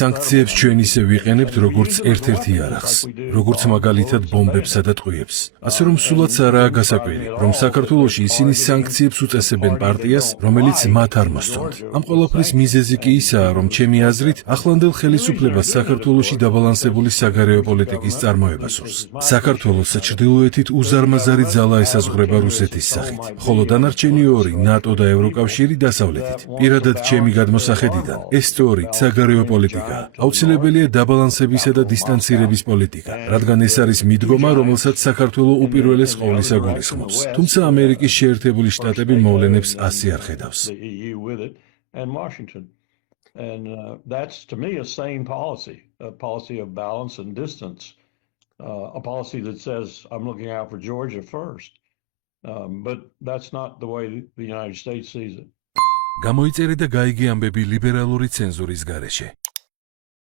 Sanktsiebs ჩვენ ისე ვიყენებთ, როგორც ერთ-ერთი არახს, როგორც მაგალითად ბომბებსა და ტყვიებს. ასე რომ სულაც არაა გასაკვირი, რომ საქართველოში ისინი სანქციებს უწესებენ პარტიას, რომელიც მათ არ მოსწონთ. ამ ყველაფრის მიზეზი კი ისაა, რომ ჩემი აზრით, ახლანდელ ხელისუფლებას საქართველოში დაბალანსებული საგარეო პოლიტიკის წარმოება სურს. საქართველოს ჩრდილოეთით უზარმაზარი ძალა ესაზღვრება რუსეთის სახით, ხოლო დანარჩენი ორი ნატო და ევროკავშირი დასავლეთით. პირადად ჩემი გადმოსახედიდან, ეს სწორი საგარეო პოლიტიკაა. აუცილებელია დაბალანსებისა და დისტანცირების პოლიტიკა, რადგან ეს არის მიდგომა, რომელსაც საქართველო უპირველეს ყოვლისა გულისხმობს. თუმცა ამერიკის შეერთებული შტატები მოვლენებს ასე არ ხედავს. And that's to me a sane policy, a policy of balance and distance, a policy that says I'm looking out for Georgia first. But that's not the way the United States sees it. გამოიწერე და გაიგე ამბები ლიბერალური ცენზურის გარეშე.